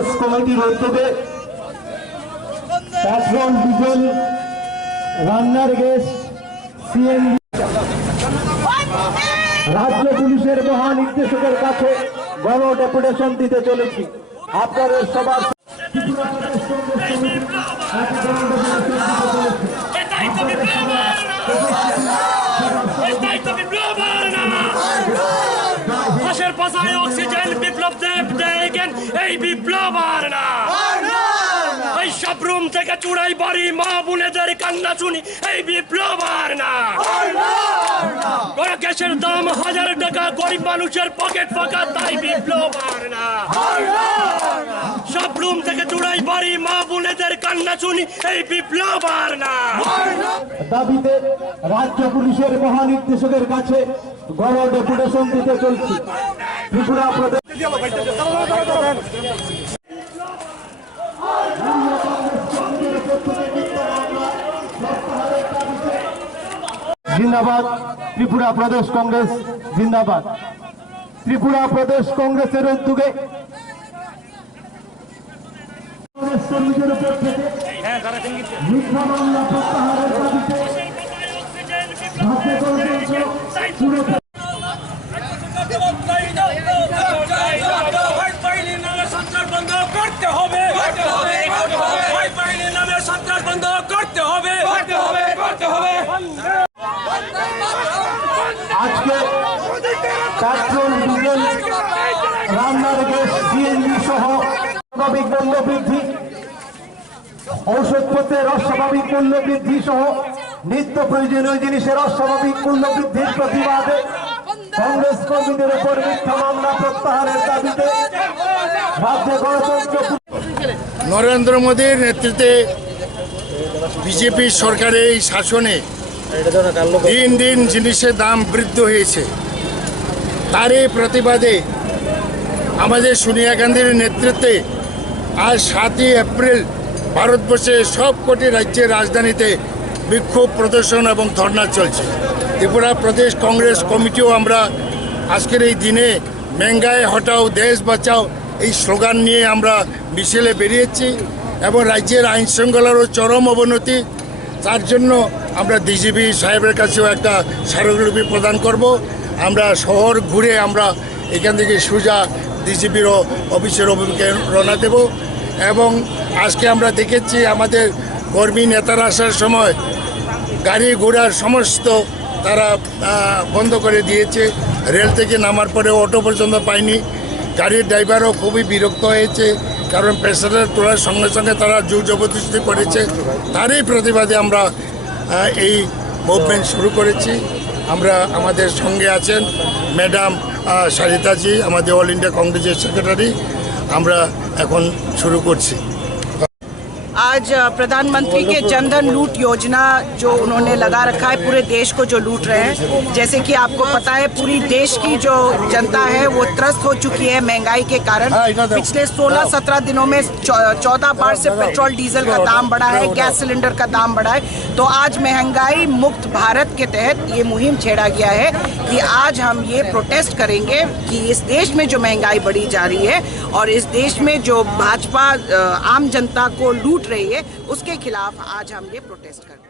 প্রদেশ কমিটির উদ্যোগে petrol diesel রান্নার গ্যাস সিএনজি রাজ্য পুলিশের মহানির্দেশকের কাছে গণ ডেপুটেশন দিতে চলেছি। আপনাদের সবার হাসের পাশায় অক্সিজেন বিপ্লব দেন এই বিপ্লব আর না। এই সব রুম থেকে চূড়াই বাড়ি মা বোনেদের কান্না শুনি এই বিপ্লব আর না। গ্যাসের দাম 1000 টাকা, গরিব মানুষের পকেট ফাঁকা, তাই বিপ্লব আর না। সব রুম থেকে চূড়াই বাড়ি মা বোনেদের কান্না শুনি এই বিপ্লব আর না। দাবিতে রাজ্য পুলিশের মহানির্দেশকের কাছে গণ ডেপুটেশন দিতে চলছি। ত্রিপুরা প্রদেশ জিন্দাবাদ। ত্রিপুরা প্রদেশ কংগ্রেস জিন্দাবাদ। ত্রিপুরা প্রদেশ কংগ্রেসের উদ্যোগে কর্মীদের উপর থেকে মিথ্যা মামলা প্রত্যাহারের দাবিতে আজকে পেট্রোল ডিজেল রান্নার গ্যাস সিএনজি সহ স্বাভাবিক মূল্য বৃদ্ধি, ঔষধপত্রের অস্বাভাবিক মূল্য বৃদ্ধি সহ নিত্য প্রয়োজনীয় জিনিসের অস্বাভাবিক মূল্য বৃদ্ধির প্রতিবাদে কংগ্রেস কর্মীদের উপর মিথ্যা মামলা প্রত্যাহারের দাবিতে রাজ্যে গণতন্ত্র নরেন্দ্র মোদীর নেতৃত্বে বিজেপি সরকারের এই শাসনে দিন দিন জিনিসের দাম বৃদ্ধি হয়েছে। তারই প্রতিবাদে আমাদের সোনিয়া গান্ধীর নেতৃত্বে আজ 7ই এপ্রিল ভারতবর্ষের সব কটি রাজ্যের রাজধানীতে বিক্ষোভ প্রদর্শন এবং ধর্না চলছে। ত্রিপুরা প্রদেশ কংগ্রেস কমিটিও আমরা আজকের এই দিনে মেঙ্গাই হটাও দেশ বাঁচাও এই স্লোগান নিয়ে আমরা মিছিলে বেরিয়েছি এবং রাজ্যের আইন শৃঙ্খলারও চরম অবনতি। তার জন্য আমরা ডিজিপি সাহেবের কাছেও একটা স্মারকলিপি প্রদান করব। আমরা শহর ঘুরে আমরা এখান থেকে সোজা ডিজিপির অফিসের অভিমুখে রওনা দেব। এবং আজকে আমরা দেখেছি আমাদের কর্মী নেতারা আসার সময় গাড়ি ঘোড়ার সমস্ত তারা বন্ধ করে দিয়েছে। রেল থেকে নামার পরে অটো পর্যন্ত পায়নি। গাড়ির ড্রাইভারও খুবই বিরক্ত হয়েছে, কারণ প্যাসেঞ্জার তোলার সঙ্গে সঙ্গে তারা জোর জবরদস্তি করেছে। তারই প্রতিবাদে আমরা এই মুভমেন্ট শুরু করেছি। আমরা আমাদের সঙ্গে আছেন ম্যাডাম সারিতাজি, আমাদের অল ইন্ডিয়া কংগ্রেসের সেক্রেটারি। আমরা এখন শুরু করছি। आज प्रधानमंत्री के जनधन लूट योजना जो उन्होंने लगा रखा है, पूरे देश को जो लूट रहे हैं। जैसे कि आपको पता है पूरी देश की जो जनता है वो त्रस्त हो चुकी है महंगाई के कारण। पिछले 16-17 दिनों में 14 बार से पेट्रोल डीजल का दाम बढ़ा है, गैस सिलेंडर का दाम बढ़ा है। तो आज महंगाई मुक्त भारत के तहत ये मुहिम छेड़ा गया है कि आज हम ये प्रोटेस्ट करेंगे कि इस देश में जो महंगाई बढ़ी जा रही है और इस देश में जो भाजपा आम जनता को लूट रही है उसके खिलाफ आज हम ये प्रोटेस्ट करते हैं।